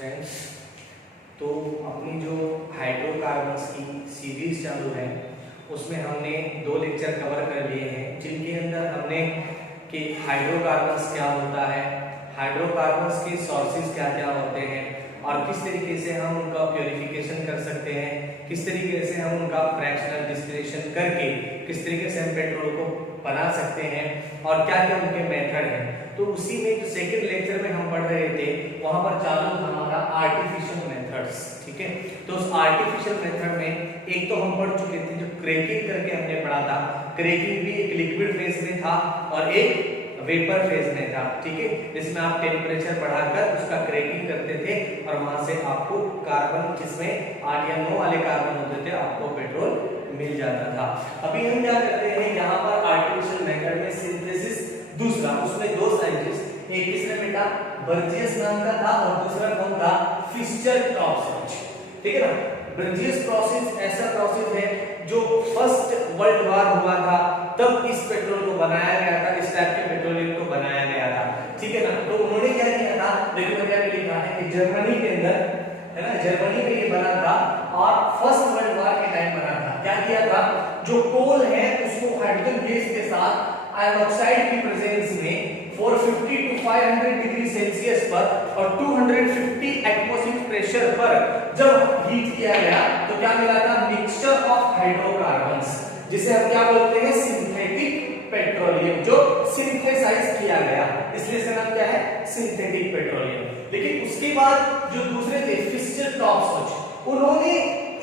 Friends, तो अपनी जो हाइड्रोकार्बन्स की सीरीज चालू है उसमें हमने 2 लेक्चर कवर कर लिए हैं, जिनके अंदर हमने कि हाइड्रोकार्बन्स क्या होता है, हाइड्रोकार्बन्स के सोर्सेज क्या क्या होते हैं और किस तरीके से हम उनका प्योरिफिकेशन कर सकते हैं, किस तरीके से हम उनका फ्रैक्शनल डिस्टिलेशन करके किस तरीके से हम पेट्रोल को बना सकते हैं और क्या क्या उनके मेथड हैं। तो उसी में जो सेकंड लेक्चर में हम पढ़ रहे थे वहां पर चालू था हमारा आर्टिफिशियल मेथड्स। ठीक है, तो उस आर्टिफिशियल मेथड में एक तो हम पढ़ चुके थे जो क्रैकिंग करके हमने पढ़ा था। क्रैकिंग भी एक लिक्विड फेज में था और एक वेपर फेज में था। ठीक है, जिसमें आप टेम्परेचर बढ़ाकर उसका क्रैकिंग करते थे और वहां से आपको कार्बन, जिसमें 8 या 9 वाले कार्बन होते थे, आपको पेट्रोल मिल जाता था। अभी हम क्या करते हैं, यहाँ पर आर्टिफिशियल मेथड में सिंथेसिस दूसरा, उसमें 2 साइंटिस्ट, एक किसने बेटा बर्जियस नाम का था और दूसरा कौन था, फिस्चर-ट्रॉप्स। ठीक है ना, बर्जियस प्रोसेस ऐसा प्रोसेस है जो फर्स्ट वर्ल्ड वॉर हुआ था तब इस पेट्रोल को बनाया गया था, इस टाइप के पेट्रोलियम को बनाया गया था। ठीक है ना, तो उन्होंने क्या किया था, देखो क्या लिखा है कि जर्मनी के अंदर है ना, जर्मनी में ये बना था और फर्स्ट वर्ल्ड वॉर के टाइम बना था। क्या किया था, जो कोल है उसको हाइड्रोजन गैस के साथ आयरन ऑक्साइड की प्रेजेंस में 450 टू 500 डिग्री सेल्सियस पर और 250 एटमॉस्फेरिक प्रेशर पर जब हीट किया गया तो क्या मिला था, मिक्सचर ऑफ हाइड्रोकार्बन्स, जिसे हम क्या बोलते हैं, सिंथेटिक पेट्रोलियम, जो सिंथेसाइज किया गया, इसलिए इसका नाम क्या है, सिंथेटिक पेट्रोलियम। लेकिन उसके बाद जो दूसरे थे फिस्चर-ट्रॉप्स, उन्होंने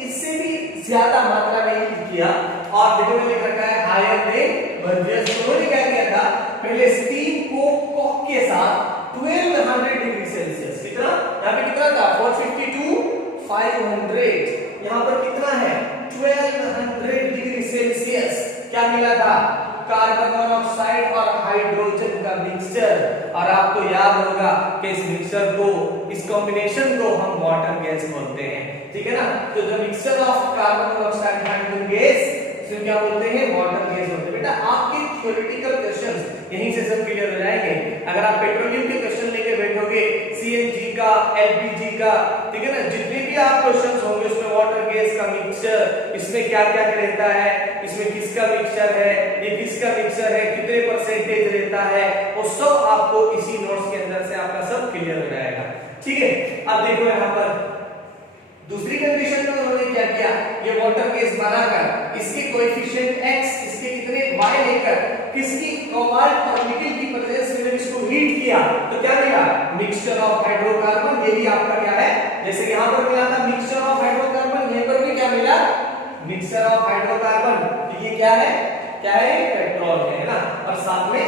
इससे भी ज्यादा मात्रा में हीट किया और देखो में लिख रखा है हायर देन बर्जियस। उन्होंने क्या किया था, पहले स्टीम को कॉक के साथ 1200 डिग्री सेल्सियस, कितना यहाँ पे कितना था 450 टू 500, यहाँ पर कितना है 1200 डिग्री सेल्सियस, क्या मिला था, कार्बन मोनोऑक्साइड और हाइड्रोजन का मिक्सचर। और आपको याद होगा कि इस मिक्सचर को, इस कॉम्बिनेशन को हम वाटर गैस बोलते हैं। ठीक है ना, तो the mixture of carbon monoxide and hydrogen gas इसे क्या बोलते हैं, वाटर गैस बोलते हैं। बेटा आपके थ्योरेटिकल क्वेश्चंस यहीं से सब क्लियर हो जाएंगे। अगर आप पेट्रोलियम के क्वेश्चन लेके बैठोगे, सीएनजी का, एलपीजी का, ठीक है ना, जितने भी आप क्वेश्चंस होंगे उसमें वाटर गैस का मिक्सचर, इसमें क्या क्या रहता है, इसमें किसका मिक्सचर है, ये किसका मिक्सचर है, कितने परसेंटेज रहता है, वो सब आपको इसी नोट्स के अंदर से आपका सब क्लियर हो जाएगा। ठीक है, अब देखो यहाँ पर दूसरी कंडीशन में उन्होंने क्या किया, ये वाटर गैस बनाकर इसके कोएफिशिएंट x, इसके कितने y लेकर किसकी कोबाल्ट और निकल की प्रेजेंस में जब इसको हीट किया तो क्या मिला, मिक्सचर ऑफ हाइड्रोकार्बन। ये भी आपका क्या है, जैसे यहां पर मिला था मिक्सचर ऑफ हाइड्रोकार्बन, यहां पर भी क्या मिला, मिक्सचर ऑफ हाइड्रोकार्बन। तो ये क्या है, क्या है, पेट्रोल है ना, और साथ में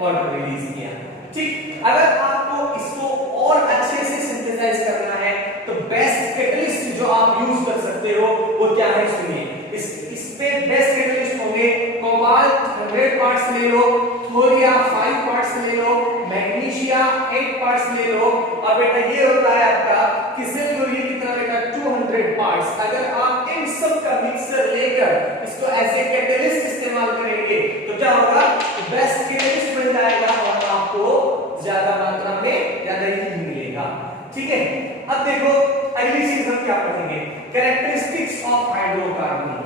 वाटर रिलीज किया। ठीक, अगर आपको इसको और अच्छे से सिंथेसाइज करना है तो बेस्ट कैटलिस्ट जो आप यूज कर सकते हो वो क्या है, सुनिए, इस पे बेस्ट कैटलिस्ट होंगे कोबाल्ट 100 पार्ट्स ले लो, थोरिया 5 पार्ट्स ले लो, मैग्नीशिया 8 पार्ट्स ले लो, और बेटा ये होता है आपका किससे जो ये कितना बेटा 200 पार्ट्स। अगर आप इन सब का मिक्सचर लेकर इसको ऐसे कैटलिस्ट इस्तेमाल करेंगे तो क्या होगा, बेस्ट कैटलिस्ट बन जाएगा और आपको ज्यादा मात्रा में ज्यादा हीट मिलेगा। ठीक है, अब देखो अगली चीज हम क्या पढ़ेंगे, कैरेक्टरिस्टिक्स ऑफ हाइड्रोकार्बन।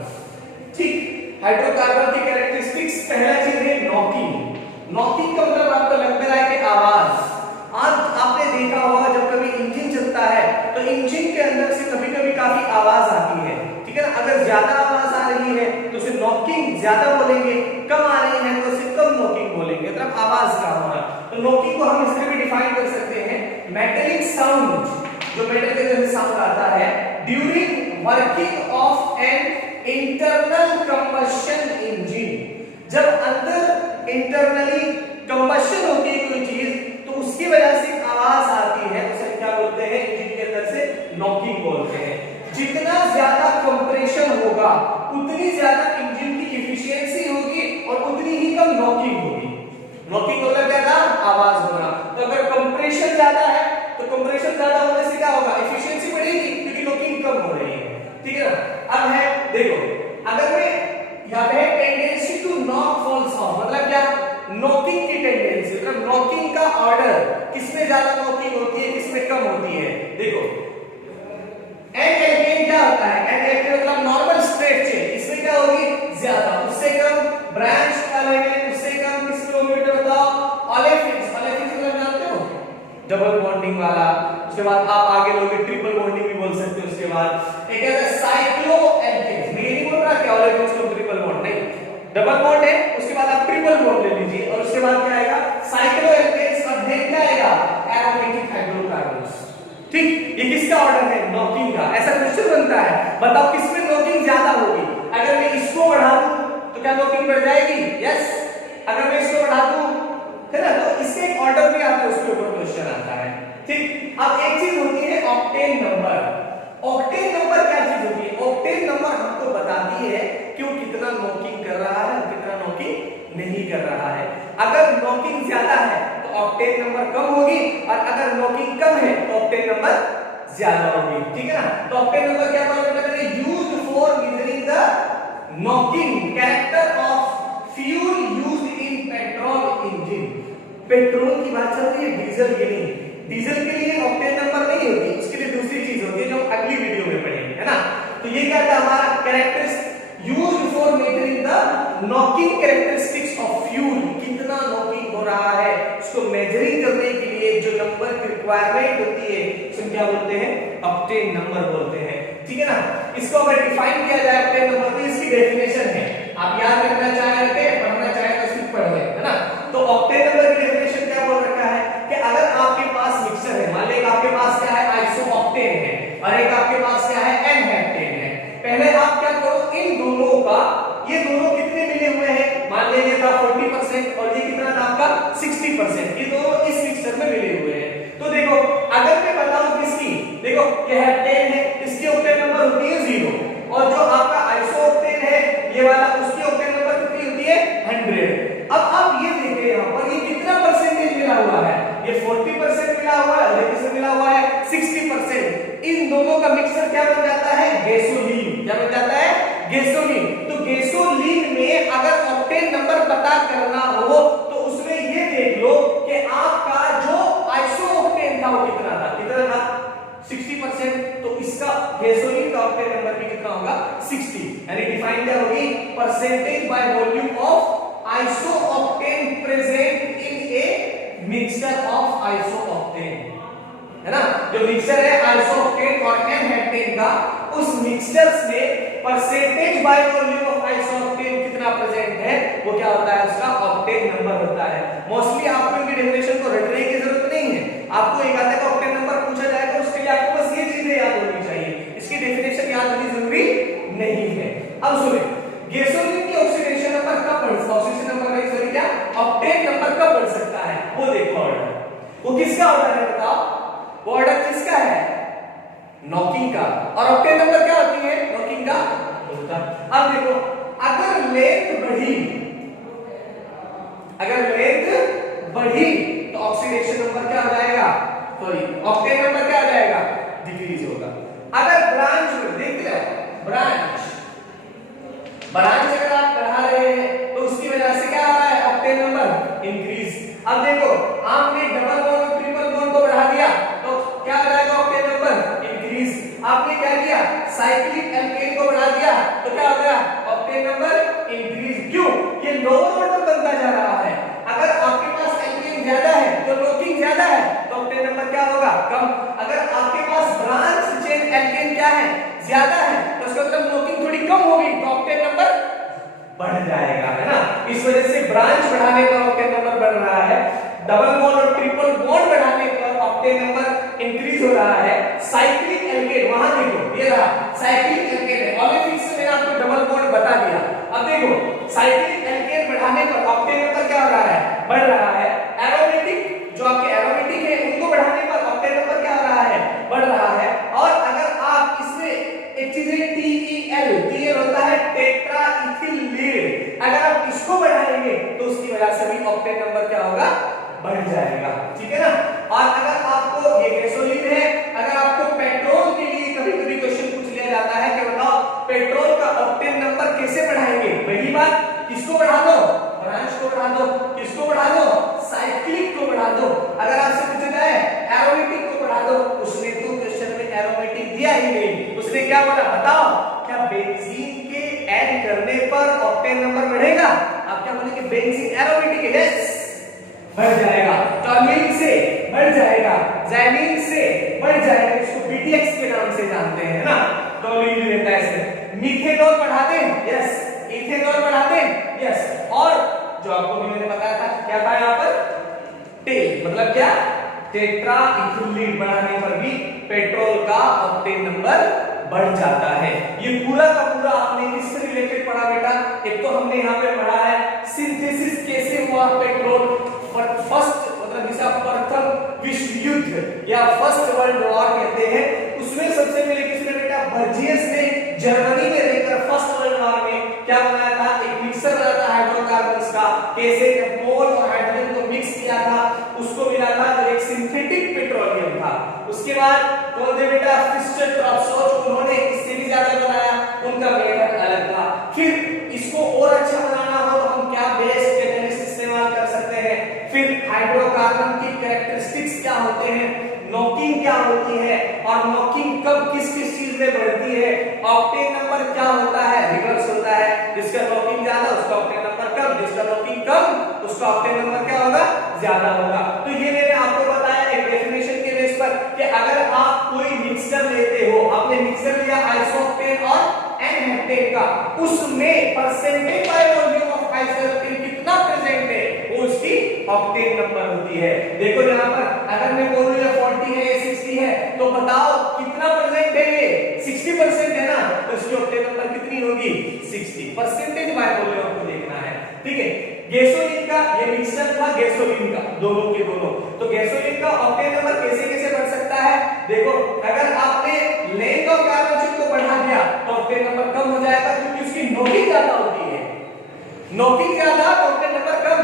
ठीक, हाइड्रोकार्बन की कैरेक्टरिस्टिक्स, पहला चीज है नॉकिंग। नॉकिंग का मतलब आपको लगता है कि आवाज। आज आपने देखा होगा जब कभी इंजन चलता है तो इंजन के अंदर से कभी-कभी काफी आवाज आती है। ठीक है ना, अगर ज्यादा आवाज आ रही है तो उसे नॉकिंग ज्यादा बोलेंगे, कम आ रही है तो उसे कम नॉकिंग बोलेंगे, मतलब आवाज का होना। तो नॉकिंग को हम इससे भी डिफाइन कर सकते हैं, मेटालिक साउंड, जो मेटल के जैसे साउंड आता है during working of an internal combustion engine. जब अंदर इंटरनली कंबशन होती है कोई चीज तो उसकी वजह से आवाज आती है, उसे क्या बोलते हैं, इंजन के अंदर से नॉकिंग बोलते हैं। जितना ज्यादा कंप्रेशन होगा उतनी ज्यादा इंजन की एफिशिएंसी होगी और उतनी ही कम नॉकिंग होगी। नॉकिंग मतलब क्या था, आवाज होना। तो अगर कंप्रेशन ज्यादा है तो कंप्रेशन ज्यादा होने से क्या होगा, एफिशिएंसी बढ़ेगी क्योंकि नॉकिंग कम हो रही है। ठीक है ना, अब है देखो, अगर मैं यहां पे tendency to knock falls off, मतलब क्या, नॉकिंग की टेंडेंसी, मतलब नॉकिंग का ऑर्डर, किसमें ज्यादा नॉकिंग होती है, किसमें इसमें कम होती है। देखो एन एल्केन क्या होता है, एन एल्केन मतलब नॉर्मल स्ट्रेट चेन, इसमें क्या होगी ज्यादा, उससे कम ब्रांच वाले में, उससे कम किस किलोमीटर बताओ, ओलेफिन्स, ओलेफिन्स मतलब जानते हो डबल बॉन्डिंग वाला, उसके बाद आप आगे लोगे ट्रिपल बॉन्डिंग भी बोल सकते हो, उसके बाद एक है साइक्लो एल्केन्स, मैं नहीं बोल रहा कि ओलेफिन्स को ट्रिपल बॉन्ड नहीं, डबल बॉन्ड है, उसके बाद आप ट्रिपल बॉन्ड ले लीजिए और उसके बाद क्या आएगा साइक्लो एल्केन्स और देन क्या आएगा एरोमेटिक हाइड्रोकार्बन्स। ठीक, ये किसका ऑर्डर है, नॉकिंग का। ऐसा क्वेश्चन बनता है, बताओ किसमें नॉकिंग ज्यादा होगी, अगर मैं इसको बढ़ा दूं तो क्या नॉकिंग बढ़ जाएगी, यस, अगर मैं इसको बढ़ा दूं है ना, तो इसके एक ऑर्डर भी आता है, उसके ऊपर क्वेश्चन आता है। ठीक, अब एक चीज होती है ऑक्टेन नंबर, ऑक्टेन नंबर क्या चीज होती है, ऑक्टेन नंबर हमको बताती है कि वो कितना नॉकिंग कर रहा है और कितना नॉकिंग नहीं कर रहा है। अगर नॉकिंग ज्यादा है तो ऑक्टेन नंबर कम होगी और अगर नॉकिंग कम है तो ऑक्टेन नंबर ज्यादा होगी, ठीक है ना। तो ऑक्टेन नंबर क्या बोलते हैं, used for measuring the knocking character of fuel used in petrol engine. Petrol की बात चल रही है, डीजल की नहीं, डीजल के लिए ऑक्टेन नंबर नहीं होती, उसके लिए दूसरी चीज होती है जो अगली वीडियो में पढ़ेंगे, है ना। तो ये क्या था हमारा characteristics used for measuring the knocking characteristics of fuel, कितना नॉकिंग हो रहा है उसको मेजरिंग करने के लिए जो नंबर की रिक्वायरमेंट होती है उसको क्या बोलते हैं, ऑक्टेन नंबर बोलते हैं, ठीक है ना। इसको अगर डिफाइन किया जाए ऑक्टेन नंबर तो इसकी डेफिनेशन है, आप याद रखना चाहे रखे, पढ़ना चाहे तो सिर्फ पढ़ ले, है ना। तो ऑक्टेन नंबर की डेफिनेशन क्या बोल रखा है कि अगर आपके पास मिक्सचर है, मान लीजिए आपके पास क्या है आइसोऑक्टेन है और एक आपके पास क्या है एन हेप्टेन है, पहले आप क्या करो इन दोनों का, ये दोनों कितने मिले हुए हैं, मान लीजिए था 40% और ये कितना था आपका 60%, ये दोनों इस मिक्सचर में मिले हुए हैं। तो देखो अगर मैं बताऊं किसकी, देखो ये हेप्टेन है, इसकी ऑक्टेन नंबर होती है 0 और जो आपका आइसोऑक्टेन है ये वाला, उसकी ऑक्टेन नंबर कितनी होती है 100। अब आप ये देखिए यहां पर ये कितना परसेंटेज मिला हुआ है, ये 40% मिला हुआ है और ये कितना मिला हुआ है 60%। इन दोनों का मिक्सचर क्या बन जाता है, गैसोलीन, क्या बन जाता है गैसोलीन। तो गैसोलीन में अगर ऑक्टेन नंबर पता करना हो तो उसमें ये देख लो कि आपका जो आइसोऑक्टेन था वो कितना था, कितना था 60%, तो इसका गैसोलीन का ऑक्टेन नंबर भी कितना होगा 60, यानी डिफाइन क्या होगी, percentage by volume of isooctane present in a mixture of isooctane, है ना। जो मिक्सचर है आइसोऑक्टेन और एन हेप्टेन का, उस मिक्सचर्स में percentage by volume of isooctane कितना प्रेजेंट है वो क्या होता है, उसका ऑक्टेन नंबर होता है। मोस्टली आपको इनकी डेफिनेशन को रटने की जरूरत नहीं है, आपको एक आधा का ऑक्टेन नंबर पूछा जाएगा उसके लिए आपको बस ये चीजें याद होनी चाहिए, इसकी डेफिनेशन याद होनी जरूरी नहीं है। अब सुनिए गैसोलीन की ऑक्सीडेशन नंबर कब बढ़ सकता है, ऑक्सीडेशन नंबर नहीं सॉरी क्या ऑक्टेन नंबर कब बढ़ सकता है, वो देखो ऑर्डर, वो किसका ऑर्डर है बताओ, वो ऑर्डर किसका है, नॉकिंग का, और ऑक्टेन नंबर क्या होती है नॉकिंग का उल्टा। अब देखो अगर लेंथ बढ़ी, अगर लेंथ बढ़ी तो ऑक्सीडेशन नंबर क्या हो जाएगा, सॉरी ऑक्टेन नंबर क्या हो जाएगा, डिक्रीज होगा। अगर ब्रांच देखते जाओ, ब्रांच अगर आप बढ़ा रहे हैं तो उसकी वजह से क्या आ रहा है, ऑक्टेन नंबर इंक्रीज। अब देखो आपने डबल बॉन्ड और ट्रिपल बॉन्ड को बढ़ा दिया तो क्या आ जाएगा, ऑक्टेन नंबर इंक्रीज। आपने क्या किया, साइक्लिक एल्केन को बढ़ा दिया तो क्या हो गया, ऑक्टेन नंबर इंक्रीज। क्यों, ये लोअर ऑर्डर बनता जा रहा है। अगर आपके पास एल्केन ज्यादा है तो नॉकिंग ज्यादा है तो ऑक्टेन नंबर क्या होगा, कम। अगर आपके पास ब्रांच चेन एल्केन क्या है, ज्यादा है, तो इसका मतलब नॉकिंग थोड़ी कम होगी तो ऑक्टेन नंबर बढ़ जाएगा, है ना। इस वजह से ब्रांच बढ़ाने पर ऑक्टेन नंबर बढ़ रहा है, डबल बॉन्ड और ट्रिपल बॉन्ड बढ़ाने पर ऑक्टेन नंबर इंक्रीज हो रहा है। साइक्लिक एल्केन वहां देखो ये रहा साइक्लिक एल्केन है, ऑलिफिक्स से मैंने आपको डबल बॉन्ड बता दिया। अब देखो साइक्लिक एल्केन बढ़ाने पर ऑक्टेन नंबर क्या हो रहा है, बढ़ रहा है। एरोमेटिक जो आपके एरोमेटिक है उनको बढ़ाने पर ऑक्टेन नंबर क्या हो रहा है, बढ़ रहा है। और अगर आप इसमें एक चीज है TEL होता है टेट्रा इथिल लीड, अगर आप इसको बढ़ाएंगे तो उसकी वजह से भी ऑक्टेन नंबर क्या होगा, बढ़ जाएगा, ठीक है ना। और अगर आपको ये गैसोलीन है, अगर आपको पेट्रोल के लिए कभी-कभी क्वेश्चन पूछ लिया जाता है कि बताओ उसने क्या बोला बताओ, क्या बेंजीन के ऐड करने पर ऑक्टेन नंबर बढ़ेगा? आप क्या बोलेंगे? बेंजीन एरोमेटिक है, यस बढ़ जाएगा, टॉल्यूइन से बढ़ जाएगा, ज़ैलीन से बढ़ जाएगा, इसको बीटीएक्स के नाम से जानते हैं ना, टॉल्यूइन रहता है इसमें। मीथेनॉल बढ़ा दें, यस, इथेनॉल बढ़ा दें, यस, और जो आपको भी मैंने बताया था क्या था यहाँ पर, टेल मतलब क्या, टेट्रा इथाइल बढ़ाने पर भी पेट्रोल का ऑक्टेन नंबर बढ़ जाता है। ये पूरा का पूरा आपने किससे रिलेटेड पढ़ा बेटा? एक तो हमने यहाँ पे पढ़ा है सिंथेसिस कैसे हुआ पेट्रोल, फर्स्ट मतलब जिसे आप प्रथम विश्व युद्ध या फर्स्ट वर्ल्ड वॉर कहते हैं, उसमें सबसे पहले किसने बेटा? बर्जियस ने जर्मनी में रहकर फर्स्ट वर्ल्ड वॉर में क्या बनाया था? एक मिक्सर बनाया था हाइड्रोकार्बन्स का, कैसे मोल और हाइड्रोजन को मिक्स किया था, उसको मिला था जो एक सिंथेटिक पेट्रोलियम था। उसके बाद कौन थे बेटा? फिस्टर ट्रॉप्सो, उन्होंने इससे भी ज्यादा बनाया, उनका मेथड अलग था। फिर इसको और अच्छा बनाना हो तो हम क्या बेस कैटलिस्ट इस्तेमाल कर सकते हैं। फिर हाइड्रोकार्बन की कैरेक्टरिस्टिक्स क्या होते हैं, नॉकिंग क्या होती है, और नॉकिंग कब किस किस चीज में बढ़ती है, ऑक्टेन नंबर क्या होता है, रिवर्स होता है, जिसका नॉकिंग ज्यादा उसका ऑक्टेन नंबर कम, जिसका नॉकिंग कम उसका ऑक्टेन नंबर क्या होगा? ज्यादा होगा। तो ये मैंने आपको बताया एक डेफिनेशन के बेस पर कि अगर आप कोई मिक्सचर लेते हो, आपने मिक्सचर लिया आइसोक्टेन और एन-हेक्टेन का, उसमें percentage by volume of isooctane कितना प्रेजेंट है वो उसकी ऑक्टेन नंबर होती है। देखो यहाँ पर अगर मैं बोलूं ये 40 है, 60 है, तो बताओ कितना प्रेजेंट है? ये 60% है ना, तो इसकी ऑक्टेन नंबर कितनी होगी? 60। परसेंटेज बाय वॉल्यूम आपको देखना है, ठीक है। गैसोलीन का ये मिक्सचर था, गैसोलीन का दोनों के दोनों, तो गैसोलीन का ऑक्टेन नंबर कैसे कैसे बढ़ सकता है? देखो अगर आपने लेंथ ऑफ कार्बन को बढ़ा दिया तो ऑक्टेन नंबर कम हो जाएगा, क्योंकि उसकी नॉकिंग ज्यादा होती है, नॉकिंग ज्यादा ऑक्टेन नंबर कम।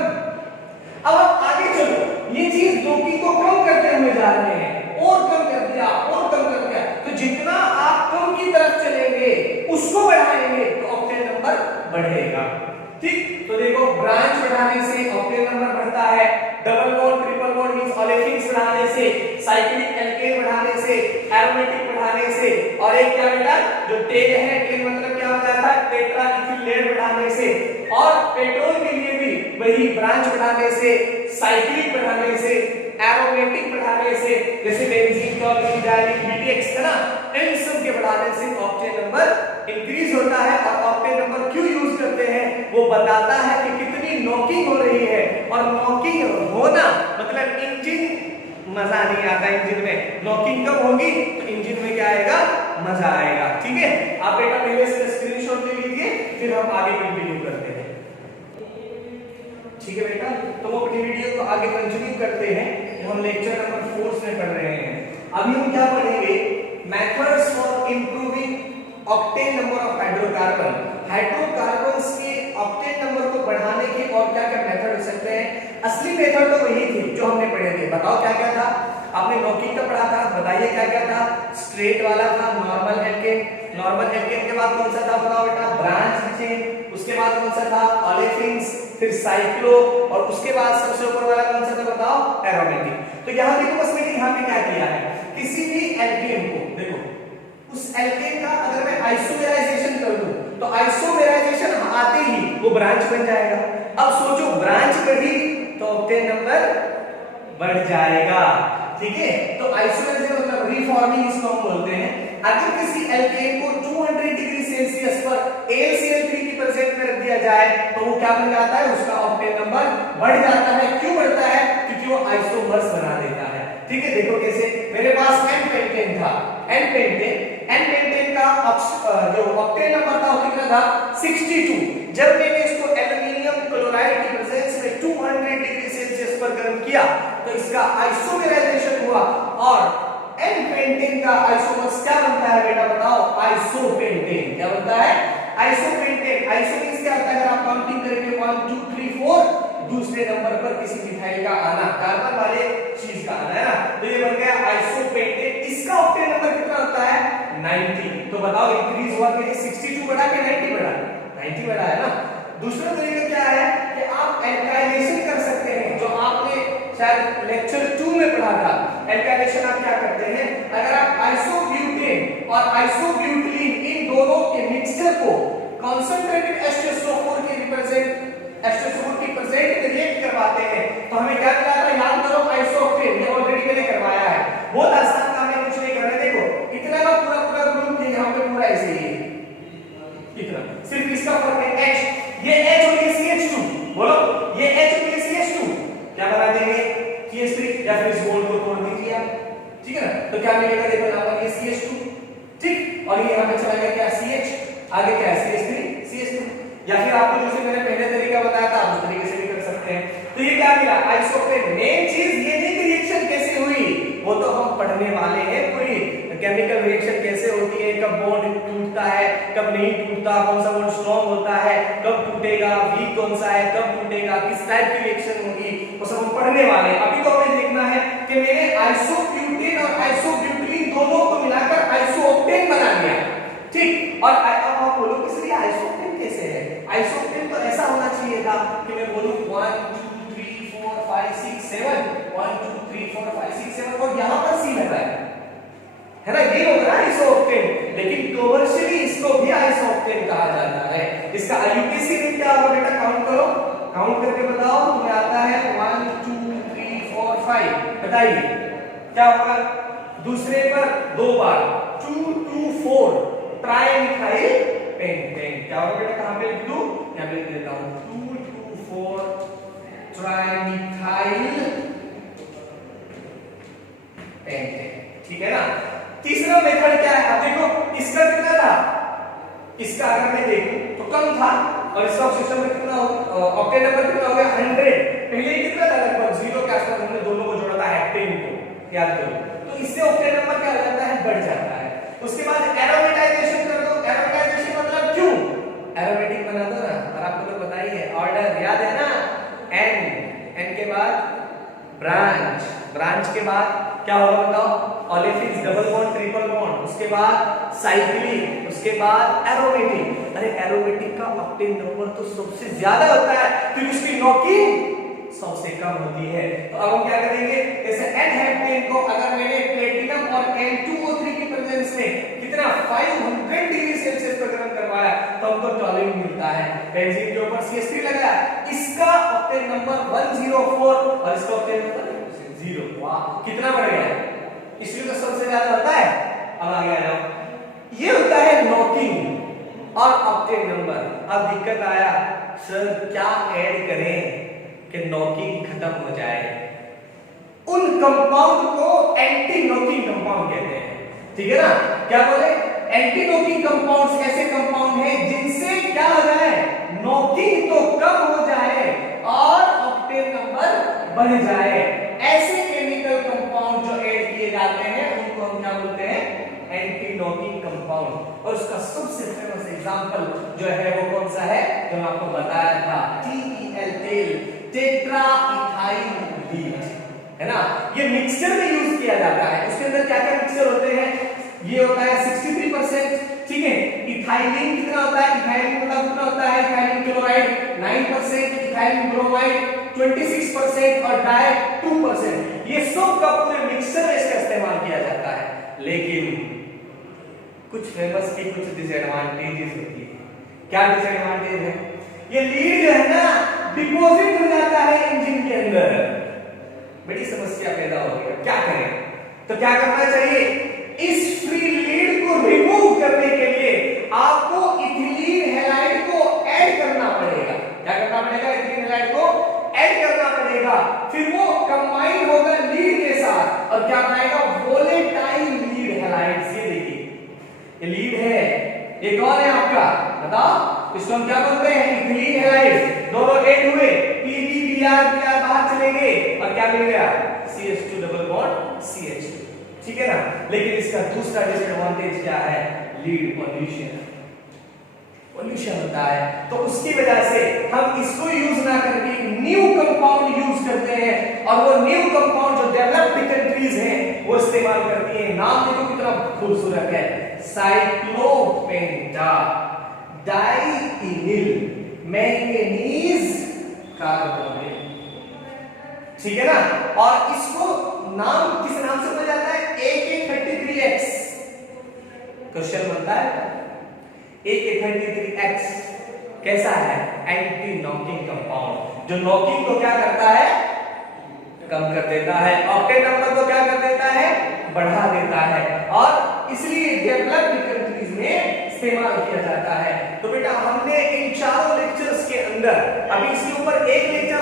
अब आप आगे चलो, ये चीज नॉकिंग को कम करते हुए जा रहे हैं, और कम कर दिया और कम कर दिया, तो जितना आप कम की तरफ चलेंगे उसको बढ़ाएंगे तो ऑक्टेन नंबर बढ़ेगा, ठीक। तो देखो ब्रांच बढ़ाने से ऑक्टेन नंबर बढ़ता है, double bond triple bond means olefins बढ़ाने से, साइक्लिक एल्केन बढ़ाने से, एरोमेटिक बढ़ाने से, और एक क्या बेटा जो टेल है, टेल मतलब क्या होता है? टेट्रा इथाइल बढ़ाने से, और पेट्रोल के लिए भी वही ब्रांच बढ़ाने से, साइक्लिक बढ़ाने से, एरोमेटिक बढ़ाने से, जैसे बेंजीन टॉल्यूइन ज़ैलीन बीटीएक्स है ना, इन सब के बढ़ाने से ऑक्टेन नंबर इंक्रीज होता है। और ऑक्टेन नंबर क्यों यूज करते हैं वो बताता है कि कितनी नॉकिंग हो रही है, और नॉकिंग होना मतलब इंजन मजा नहीं आता, इंजन में नॉकिंग कब होगी तो इंजन में क्या आएगा? मजा आएगा, ठीक है। आप बेटा पहले इसका स्क्रीनशॉट ले लीजिए, फिर हम आगे कंटिन्यू करते हैं, ठीक है बेटा। तो वो अपनी वीडियो को आगे कंटिन्यू करते हैं, हम लेक्चर नंबर 4 में पढ़ रहे हैं। अभी हम क्या पढ़ेंगे? Methods for improving octane number of hydrocarbon, hydrocarbons के ऑक्टेन नंबर को बढ़ाने के और क्या क्या मेथड हो सकते हैं। असली मेथड तो वही थी जो हमने पढ़े थे, बताओ क्या क्या था? आपने नॉकिंग का पढ़ा था, बताइए क्या क्या था? स्ट्रेट वाला था, नॉर्मल एल्केन, नॉर्मल एल्केन के बाद कौन सा था बताओ बेटा? ब्रांच चेन, उसके बाद कौन सा था? ऑलेफिन्स, फिर साइक्लो, और उसके बाद सबसे ऊपर वाला कौन सा था बताओ? एरोमेटिक। तो यहाँ देखो बस मैंने यहाँ पे क्या किया है, किसी भी एल्केन को देखो, उस एल्केन का अगर मैं आइसोमेराइजेशन कर दूं तो आइसोमेराइजेशन आते ही वो ब्रांच बन जाएगा। अब सोचो ब्रांच बढ़ी तो ऑक्टेन नंबर बढ़ जाएगा, ठीक है। तो आइसोमेराइजेशन मतलब रिफॉर्मिंग इसको हम बोलते हैं। अगर किसी एल्केन को 200 डिग्री सेल्सियस पर AlCl3 की प्रेजेंस में रख दिया जाए तो वो क्या बन जाता है? उसका ऑक्टेन नंबर बढ़ जाता है। क्यों बढ़ता है? क्योंकि वो आइसोमर्स बना देता है, ठीक है। देखो कैसे, मेरे पास N-पेंटेन था, N-पेंटेन का जो ऑक्टेन नंबर था वो कितना था? 62। जब मैंने इसको एल्युमिनियम क्लोराइड की प्रेजेंस में 200 डिग्री सेल्सियस पर गर्म किया तो इसका आइसोमेराइजेशन हुआ, और N-पेंटेन का आइसोमर्स क्या बनता है बेटा बताओ? आइसोपेंटेन। क्या बनता है? आइसोपेंटेन। आइसोमींस क्या होता है? अगर आप काउंटिंग करेंगे 1 2 3 4, दूसरे नंबर पर किसी मिथाइल का आना, कार्बन वाले चीज का आना है ना, तो ये बन गया आइसोपेंटेन। इसका ऑक्टेन नंबर कितना होता है? 90। तो बताओ इंक्रीज हुआ कि 62 बढ़ा के 90 बढ़ा? 90 बढ़ा है ना। दूसरा तरीका क्या है कि आप एल्काइलेशन कर सकते हैं, जो आपने शायद लेक्चर 2 में पढ़ा था। एल्काइलेशन आप क्या करते हैं? अगर आप आइसोब्यूटेन और आइसोब्यूटेन एस्टर को कॉन्सेंट्रेटेड H2SO4 की प्रेजेंट रिएक्ट करवाते हैं तो हमें क्या मिला था, याद करो, आइसोक्टेन। ये ऑलरेडी मैंने करवाया है, बहुत आसान काम है, कुछ नहीं करना। देखो इतना का पूरा पूरा ग्रुप ये यहाँ पे पूरा ऐसे ही है, इतना, सिर्फ इसका फर्क है H, ये H और ये CH2, बोलो ये H और ये CH2 क्या बना देंगे, CH3, या फिर इस बॉन्ड को तोड़ दीजिए आप, ठीक है ना। तो क्या मिलेगा, देखो यहाँ पर ये CH2, ठीक, और ये यहाँ पे चला गया क्या, CH, आगे क्या है CH3, या फिर आपको जैसे मैंने पहले तरीका बताया था उस तरीके से भी कर सकते हैं। तो ये क्या मिला, आइसोप्रोपेन। मेन चीज ये नहीं कि रिएक्शन कैसे हुई, वो तो हम पढ़ने वाले हैं, पूरी केमिकल रिएक्शन कैसे होती है, कब बॉन्ड टूटता है, कब नहीं टूटता, कौन सा बॉन्ड स्ट्रांग होता है, कब टूटेगा, वीक कौन सा है, कब टूटेगा, किस टाइप की रिएक्शन होगी, वो सब हम पढ़ने वाले हैं। अभी तो हमें देखना है कि मैंने आइसोब्यूटेन और आइसोब्यूटिलीन दोनों को मिलाकर आइसोऑक्टेन बना दिया, ठीक। और अब आप बोलो कि सर ये आइसोऑक्टेन कैसे है, आइसोऑक्टेन तो ऐसा होना चाहिए था कि मैं बोलूं 1 2 3 4 5 6 7 1 2 3 4 5 6 7 और यहां पर C लगा है ना, ये होगा आइसोऑक्टेन, लेकिन कमर्शियली इसको भी आइसोऑक्टेन कहा जाता है। इसका आईयूपीएसी रेट क्या होगा बेटा, काउंट करो, काउंट करके बताओ, तुम्हें आता है 1 2 3 4 5, बताइए क्या होगा। दूसरे पर 2 बार 2 2 4 ट्राइमिथाइल पेंटेन, क्या होगा बेटा, कहां पे लिख दूं, यहां पे लिख देता हूं 2 2 4 ट्राइमिथाइल पेंटेन, ठीक है ना। तीसरा मेथड क्या है, अब देखो इसका कितना था, इसका अगर मैं देखूं तो कम था, और इसका ऑक्सीजन में कितना, ऑक्टेन नंबर कितना हो गया 100, पहले ही कितना था, लगभग 0 के आसपास हमने दोनों को जोड़ा था, हेक्टेन को, याद करो। तो इससे ऑक्टेन नंबर क्या हो जाता है, बढ़ जाता है। उसके बाद एरोमेटाइजेशन कर दो, एरोमेटाइजेशन मतलब क्यों, एरोमेटिक बना दो ना, और आपको तो पता ही है ऑर्डर, याद है ना, एन के बाद ब्रांच, ब्रांच के बाद क्या होगा बताओ, olefins, double bond, triple bond, उसके बाद साइक्लिक, उसके बाद एरोमेटिक। अरे एरोमेटिक का ऑक्टेन नंबर तो सबसे ज्यादा होता है, तो उसकी नॉकिंग सबसे कम होती है। तो अब हम क्या करेंगे, जैसे N-हेक्टेन को अगर मैंने प्लेटिनम और N2O3 की प्रेजेंस में कितना 500 डिग्री सेल्सियस पर गर्म करवाया तो हमको टॉल्यूइन मिलता है। बेंजीन के ऊपर CH3 लगाया, इसका ऑक्टेन नंबर 104 और इसका ऑक्टेन नंबर 0, वाह कितना बढ़ गया, इसलिए तो सबसे ज्यादा होता है। अब आ गया, ये होता है नॉकिंग और ऑक्टेन नंबर। अब दिक्कत आया, सर क्या ऐड करें कि नॉकिंग खत्म हो जाए, उन कंपाउंड को एंटी नॉकिंग कंपाउंड कहते हैं, ठीक है ना। क्या बोले, एंटी नॉकिंग कंपाउंड्स ऐसे कंपाउंड हैं जिनसे क्या हो जाए, नॉकिंग तो कम हो जाए और ऑक्टेन नंबर बढ़ जाए। ऐसे केमिकल कंपाउंड जो ऐड किए जाते हैं उनको हम क्या बोलते हैं, एंटी नॉकिंग कंपाउंड। और उसका सबसे फेमस एग्जांपल जो है वो कौन सा है, जो मैं आपको बताया था, TEL, तेल, टेट्राइथाइल लीड, है ना। ये मिक्सचर में यूज किया जाता है। उसके अंदर क्या क्या मिक्सचर होते हैं, ये होता है 63%, ठीक है। इथाइलिन कितना होता है, इथाइलिन मतलब कितना होता है, इथाइलिन क्लोराइड 9%, इथाइलिन ब्रोमाइड 26% और डाई 2%। ये सब का पूरे मिक्सचर में इसका इस्तेमाल किया जाता है। लेकिन कुछ फेमस की कुछ डिसएडवांटेजेस होती है। क्या डिसएडवांटेज है, ये लीड जो है ना डिपॉजिट हो जाता है इंजन के अंदर, बड़ी समस्या पैदा हो गई। क्या करें, तो क्या करना चाहिए, इस फ्री लीड को रिमूव करने के लिए आपको इथिलीन हैलाइड को ऐड करना पड़ेगा। क्या करना पड़ेगा, इथिलीन हैलाइड को ऐड करना पड़ेगा, फिर वो कंबाइन होगा लीड के साथ और क्या बनाएगा, वोलेटाइल लीड हैलाइड्स। ये देखिए ये लीड है, ये कौन है आपका, बताओ, इसको हम क्या बोलते हैं, इथिलीन हैलाइड। दोनों ऐड हुए, PBBr बाहर चले गए और क्या मिल गया, CH2 डबल बॉन्ड CH2, ठीक है ना। लेकिन इसका दूसरा डिसएडवांटेज क्या है, लीड पॉल्यूशन, पॉल्यूशन होता है। तो उसकी वजह से हम इसको यूज ना करके न्यू कंपाउंड यूज करते हैं, और वो न्यू कंपाउंड जो डेवलप्ड कंट्रीज हैं वो इस्तेमाल करती हैं। नाम देखो कितना खूबसूरत है, साइक्लोपेंटा डाइइनिल मैंगनीज कार्बोनेट, ठीक है ना। और इसको नाम किस नाम से बुलाया जाता है, AK33X। क्वेश्चन बनता है A33X कैसा है? एंटी नॉकिंग कंपाउंड, जो नॉकिंग को क्या करता है? कम कर देता है, ऑक्टेन नंबर को क्या कर देता है? बढ़ा देता है, और इसलिए डेवलप्ड कंट्रीज में इस्तेमाल किया जाता है। तो बेटा हमने इन चारों लेक्चर्स के अंदर, अभी इसके ऊपर एक लेक्चर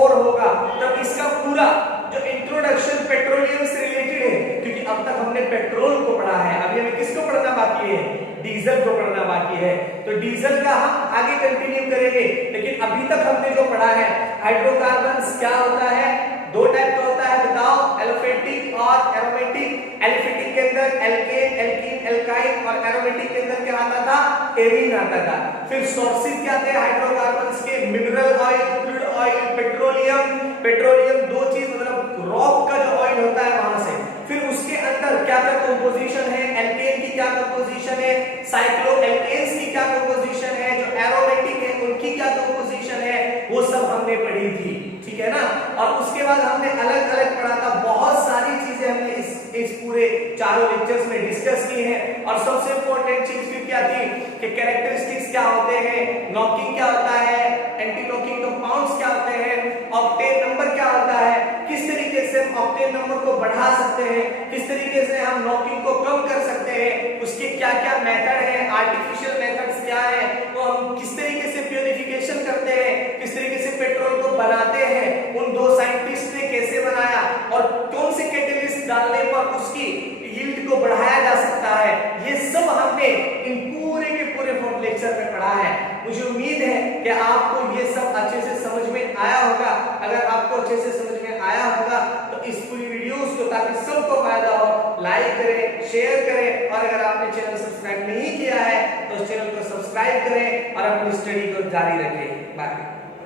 और होगा, तब इसका पूरा जो इंट्रोडक्शन पेट्रोलियम से रिलेटेड है, क्योंकि अब तक हमने पेट्रोल को पढ़ा है, अभी हमें किसको पढ़ना बाकी है? डीजल को पढ़ना बाकी है। तो डीजल का हम आगे कंटिन्यू करेंगे, लेकिन अभी तक हमने जो पढ़ा है हाइड्रोकार्बन्स क्या होता है, दो टाइप का होता है, बताओ, एलिफेटिक और एरोमेटिक। एलिफेटिक के अंदर एल्केन, एल्कीन, एल्काइन, और एरोमेटिक के अंदर क्या आता था? एरीन आता था। फिर सोर्सेज क्या थे हाइड्रोकार्बन्स के? Mineral oil, crude oil, petroleum. Petroleum दो चीज, मतलब रॉक का जो ऑयल होता है वहां से। फिर उसके अंदर क्या क्या कंपोजिशन है? एल्केन की क्या कंपोजिशन है? साइक्लोएल्केन्स की क्या कंपोजिशन है? जो एरोमेटिक है उनकी क्या कंपोजिशन है? वो सब हमने पढ़ी थी, ठीक है ना। और उसके बाद हमने अलग अलग पढ़ा था, बहुत सारी चीजें हमने इस पूरे चारों लेक्चर्स में डिस्कस की हैं। और सबसे इंपॉर्टेंट चीज फिर क्या थी कि कैरेक्टरिस्टिक्स क्या होते हैं, नॉकिंग क्या होता है, एंटी नॉकिंग कंपाउंड्स क्या होते हैं, ऑक्टेन नंबर क्या होता है, किस तरीके से हम ऑक्टेन नंबर को बढ़ा सकते हैं, किस तरीके से हम नॉकिंग को कम कर सकते हैं, उसके क्या क्या मेथड है, आर्टिफिशियल मेथड्स क्या है, तो हम किस तरीके से प्यूरिफिकेशन करते हैं, किस तरीके से पेट्रोल को बनाते हैं, उन दो साइंटिस्ट ने कैसे बनाया, और कौन से कैटलिस्ट डालने पर उसकी यील्ड को बढ़ाया जा सकता है, ये सब हमने इन पूरे के पूरे लेक्चर में पढ़ा है। मुझे उम्मीद है कि आपको ये सब अच्छे से समझ में आया होगा। अगर आपको अच्छे से समझ में आया होगा तो इस पूरी वीडियोस को, ताकि सबको फायदा हो, लाइक करें, शेयर करें, और अगर आपने चैनल सब्सक्राइब नहीं किया है तो उस चैनल को सब्सक्राइब करें और अपनी स्टडी को जारी रखें। बाय।